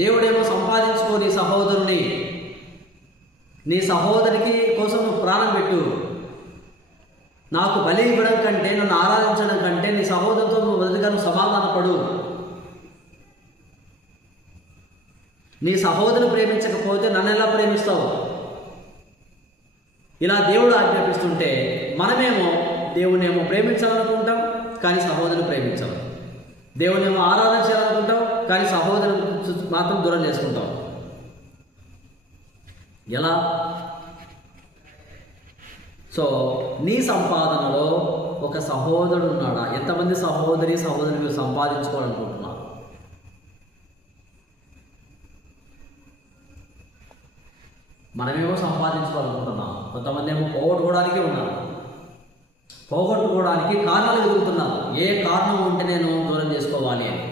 దేవుడేమో సంపాదించుకో నీ సహోదరుని, నీ సహోదరికి కోసం నువ్వు ప్రాణం పెట్టు, నాకు బలి ఇవ్వడం కంటే, నన్ను ఆరాధించడం కంటే నీ సహోదరుతో నువ్వు మొదటిగా నువ్వు సమాధానపడు. నీ సహోదరుని ప్రేమించకపోతే నన్ను ఎలా ప్రేమిస్తావు? ఇలా దేవుడు ఆజ్ఞాపిస్తుంటే మనమేమో దేవునేమో ప్రేమించాలనుకుంటాం కానీ సహోదరుని ప్రేమించాలి, దేవునేమో ఆరాధన చేయాలనుకుంటాం కానీ సహోదరుని మాత్రం దూరం చేసుకుంటాం. ఎలా? సో నీ సంపాదనలో ఒక సహోదరుడు ఉన్నాడా? ఎంతమంది సహోదరులు సంపాదించుకోవాలనుకుంటున్నారు? మనమేమో సంపాదించుకోవాలనుకుంటున్నాం, కొంతమంది ఏమో పోగొట్టుకోవడానికి ఉన్నారు, పోగొట్టుకోవడానికి కారణాలు వెతుకుతున్నారు. ఏ కారణం ఉంటే నేను దూరం చేసుకోవాలి అని.